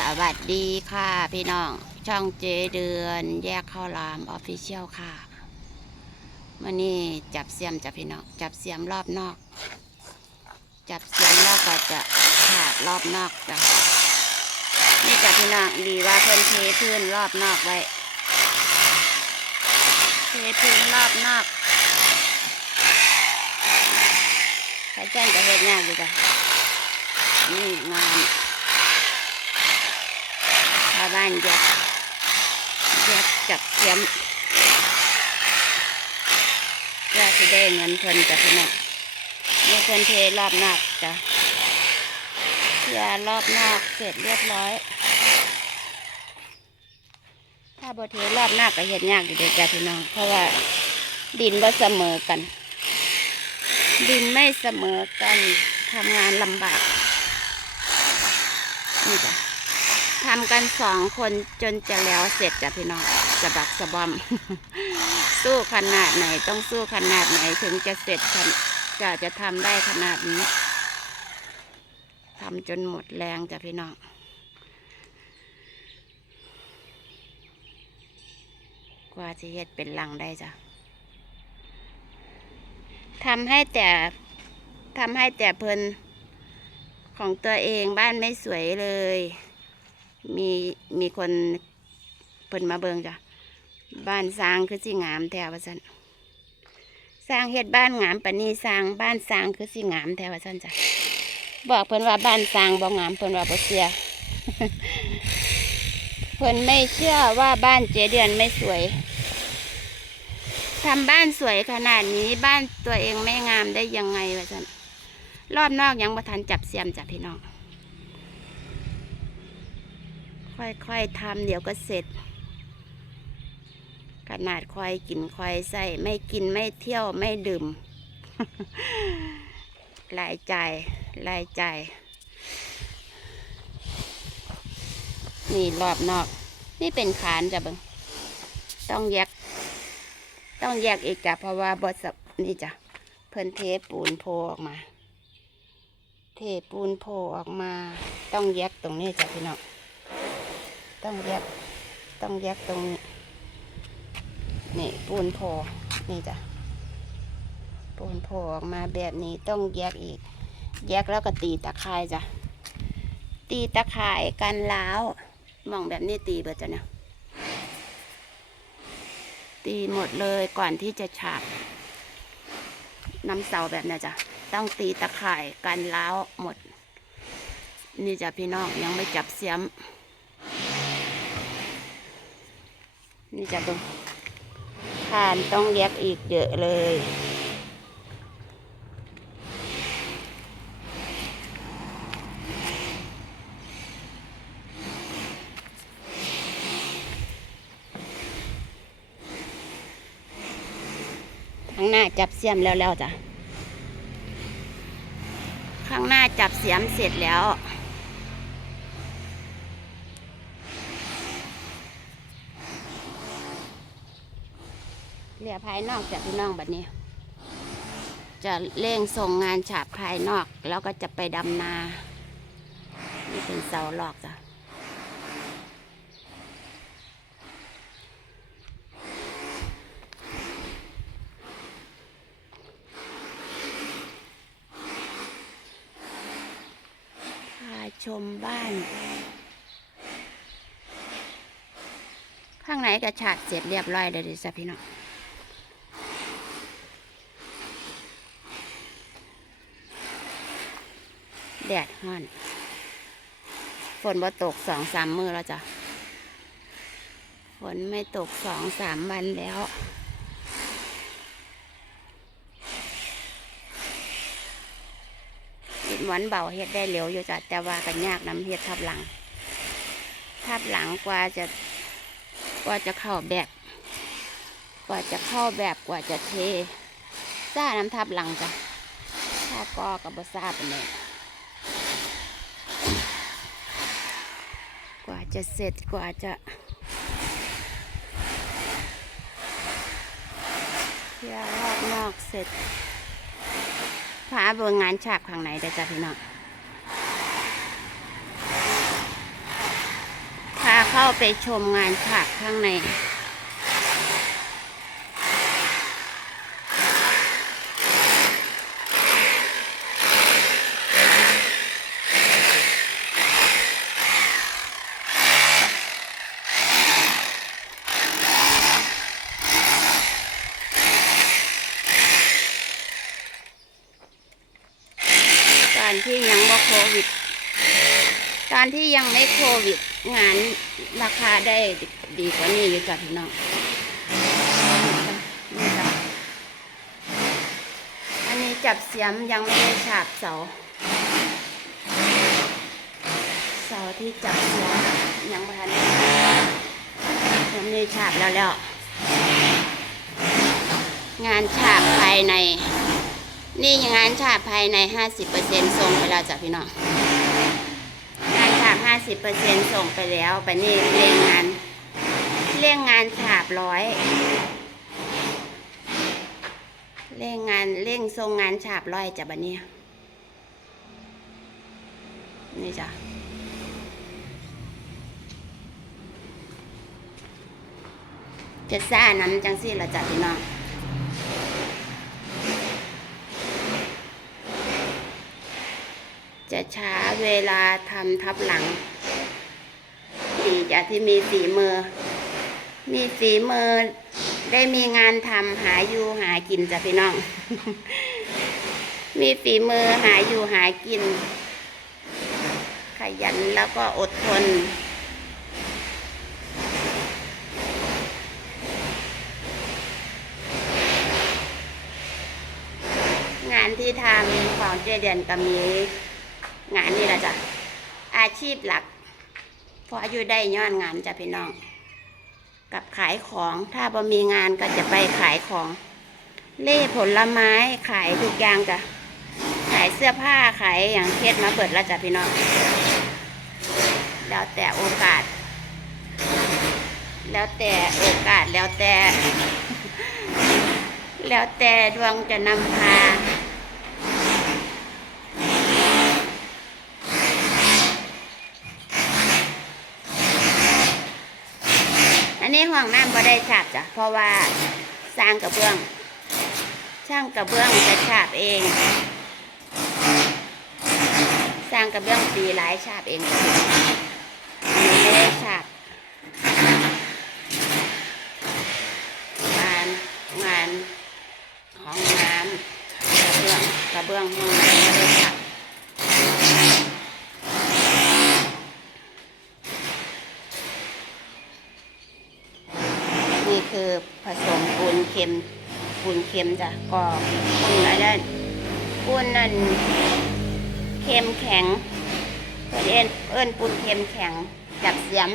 สวัสดีค่ะพี่น้อง ช่องเจเดือน แยกข้าวรามออฟฟิเชียลค่ะมื่อนี้จับเสียมจับพี่น้อง จับเสียมรอบนอก จับเสียมแล้วก็จะขาดรอบนอกจ้ะนี่จ้ะพี่น้องดีว่าเพิ่อนเทพื้นรอบนอกไว้เทพื้นรอบนอกใครแจ้งจะเฮ็ดยากอยู่จ้ะนี่งาน บ้านแยกแยกจับเสียมเพื่อที่ได้เงินเพิ่นจะพี่น้องนี่เพิ่นเทรอบนอกจ้ะเพื่อรอบนอกเสร็จเรียบร้อย ถ้าบ่เทรอบนอกก็เห็นยากอยู่เด้อจ้ะพี่น้อง เพราะว่าดินบ่เสมอกัน ดินไม่เสมอกันทำงานลำบากนี่จ้ะ ทำกันสองคนจนจะแล้วเสร็จจ้ะพี่น้องสะบักสะบอม สู้ขนาดไหนต้องสู้ขนาดไหนถึงจะเสร็จจะจะทำได้ขนาดนี้ทำจนหมดแรงจ้ะพี่น้องกว่าจะเฮ็ดเป็นลังได้จ้ะทำให้แต่ทำให้แต่เพลินของตัวเองบ้านไม่สวยเลย มีมีคนเพิ่นมาเบิงจ้ะบ้านสร้างคือสิงามแถวว่าซั่นสร้างเฮ็ดบ้านงามปานนี้สร้างบ้านสร้างคือสิงามแถวว่าซั่นจ้ะบอกเพิ่นว่าบ้านสร้างบ่งามเพิ่นว่าบ่เชื่อเพิ่นไม่เชื่อว่าบ้านเจเดือนไม่สวยทำบ้านสวยขนาดนี้บ้านตัวเองไม่งามได้ยังไงว่านรอบนอกยังบ่ทันจับเสียมจ้ะพี่น้อง ค่อยๆทำเดี๋ยวก็เสร็จ ขนาดควายกินควายใส่ไม่กินไม่เที่ยวไม่ดื่มรายใจ่ายรายจ่ายนี่รอบนอก นี่เป็นขานจ้ะบิงต้องแยก ต้องแยกอีกจ้ะเพราะว่าบสนี่จ้ะเพิ่นเทปูนโพออกมา เทปูนโพออกมา ต้องแยกตรงนี้จ้ะพี่น้อง ต้องแยกต้องแยกตรงนี้นี่ปูนโพนี่จ้ะปูนโพออกมาแบบนี้ต้องแยกอีก แยกแล้วก็ตีตะข่ายจ้ะตีตะข่ายกันแล้วมองแบบนี้ตีเบิดจ้ะเนี่ยตีหมดเลยก่อนที่จะฉาบน้ำเสาแบบนี้จ้ะต้องตีตะข่ายกันแล้วหมด นี่จ้ะพี่น้องยังไม่จับเสียม นี่จะตรงทานต้องแยกอีกเยอะเลย ข้างหน้าจับเสียมแล้วแล้วจ้ะ ข้างหน้าจับเสียมเสร็จแล้ว เหลือภายนอกจากพี่น้องแบบนี้ จะเร่งส่งงานฉาบภายนอก แล้วก็จะไปดำนา นี่เป็นเสาหลอกจ้ะพาชมบ้าน ข้างในก็ฉาดเสร็จเรียบร้อยเลยดิจ้ะพี่น้อง แดดฮ้อน ฝนบ่ตกสองสามมือแล้วจ้ะ ฝนไม่ตกสองสามวันแล้วอิดหวันเบาเฮ็ดได้เร็วอยู่จ้ะแต่ว่ากันยากน้ำเฮ็ดทับหลัง ทับหลังกว่าจะกว่าจะเข้าแบบ กว่าจะเข้าแบบกว่าจะเทซ่าน้ำทับหลังจ้ะถ้าก็กับบซ่าเป็นเลย กว่าจะเสร็จกว่าจะเที่ยวรอบนอกเสร็จพาเบงงานฉาบข้างในได้จ้ะพี่น้องเข้าไปชมงานฉากข้างใน ตอนที่ยังบ่โควิด ตอนที่ ยังไม่โควิด งานราคาได้ดีกว่านี้อยู่จ้ะพี่น้องนี่จ้ะอันนี้จับเสียมยังไม่ได้ฉาบเสา เสาที่จับเสียมยังไม่ทันได้ฉาบผมนี่ฉาบแล้วแล้ว งานฉาบภายใน นี่งานฉาบภายใน 50%ส่งไปแล้วจ้ะพี่น้องานฉาบ50%ส่งไปแล้วไปนี่เร่งงานเร่งงานฉาบร้อยเร่งงานเร่งทรงงานฉาบร้อยจ้ะบันนี้นี่จ้ะจะซ่าน้ำจังสิละจ้ะพี่น้องจะช้าเวลาทำทับหลัง จากที่มีฝีมือ มีฝีมือได้มีงานทำหาอยู่หากินจ้ะพี่น้อง มีฝีมือหาอยู่หากิน ขยันแล้วก็อดทน งานที่ทำของเจเดือนก็มีงานนี่แหละจ้ะ อาชีพหลัก พราะอยู่ได้ย้อนงานจ้ะพี่น้อง กับขายของถ้าบ่มีงานก็จะไปขายของ เล่ผลไม้ขายทุกอย่างจ้ะขายเสื้อผ้าขายอย่างเคสมาเปิดแล้วจ้ะพี่น้องแล้วแต่โอกาส แล้วแต่โอกาสแล้วแต่ แล้วแต่ดวงจะนำพา นี้ห้องน้ำก็ได้ฉาบจ้ะเพราะว่าสร้างกระเบื้อง ช่างกระเบื้องจะฉาบเอง สร้างกระเบื้องตีหลายฉาบเองอันนี้ไม่ได้ฉาบงานงานห้องน้ำกระเบื้องกระเบื้องห้องน้ำไม่ได้ฉาบนี่คือผสมปูนเค็ มปูนเค็มจ้ะก็ปูนอะไรปูนนั่นเค็มแข็งเพื่อนเอิ้นเอิ้นปูนเค็มแข็งจับเสียม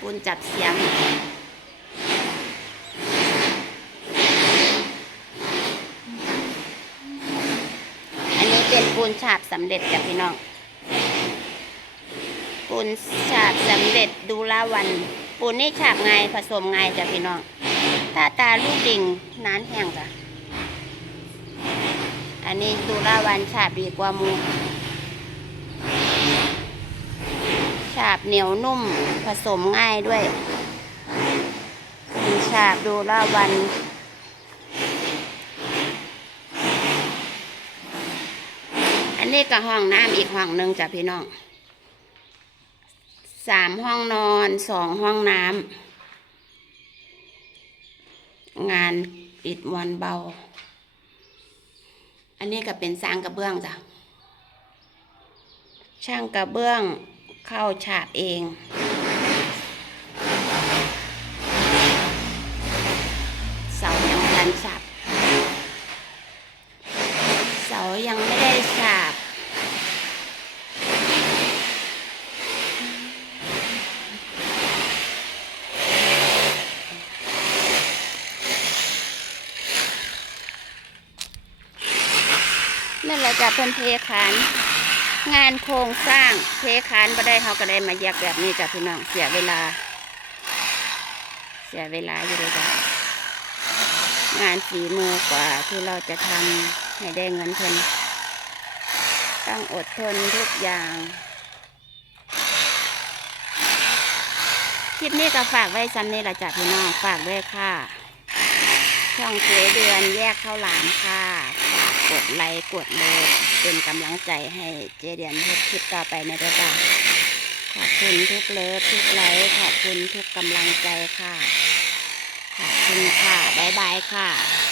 ปูนจับเสียมอันนี้เป็นปูนฉาบสำเร็จจ้ะพี่น้องปูนฉาบสำเร็จดูละวันปูนนี่ฉาบไงผสมไงจ้ะพี่น้อง ถ้าตาลูกดิ่งนานแห้งจ้ะ อันนี้ดูละวันฉาบดีกว่ามูฉาบเหนียวนุ่มผสมง่ายด้วยปูนฉาบดูละวันอันนี้ก็ห้องน้ำอีกห้องหนึ่งจ้ะพี่น้องสามห้องนอนสองห้องน้ำ งานอิดมวนเบา อันนี้ก็เป็นสร้างกระเบื้องจ้ะ ช่างกระเบื้องเข้าฉาบเอง เสายังไม่ทันฉาบ เสายังไม่ได้ฉาบ นั่นแหละ จะเป็นเทคาน งานโครงสร้างเทคานบ่ได้เขาก็ได้มาแยกแบบนี้จ้ะพี่น้องเสียเวลา เสียเวลาอยู่เลยจ้ะงานฝีมือกว่าที่เราจะทำให้ได้เงินเพิ่นต้องอดทนทุกอย่างคลิปนี้ก็ฝากไว้ซ้ำนี่ละจ้ะพี่น้องฝากด้วยค่ะ ช่องเจเดือนแยกข้าวหลามค่ะ กดไลค์กดเลิฟเป็นกำลังใจให้เจเดียนเฮ็ดคลิปต่อไปในเด้อจ้ะขอบคุณทุกเลิฟทุกไลค์ขอบคุณทุกกำลังใจค่ะ ขอบคุณค่ะ บ๊ายบายค่ะ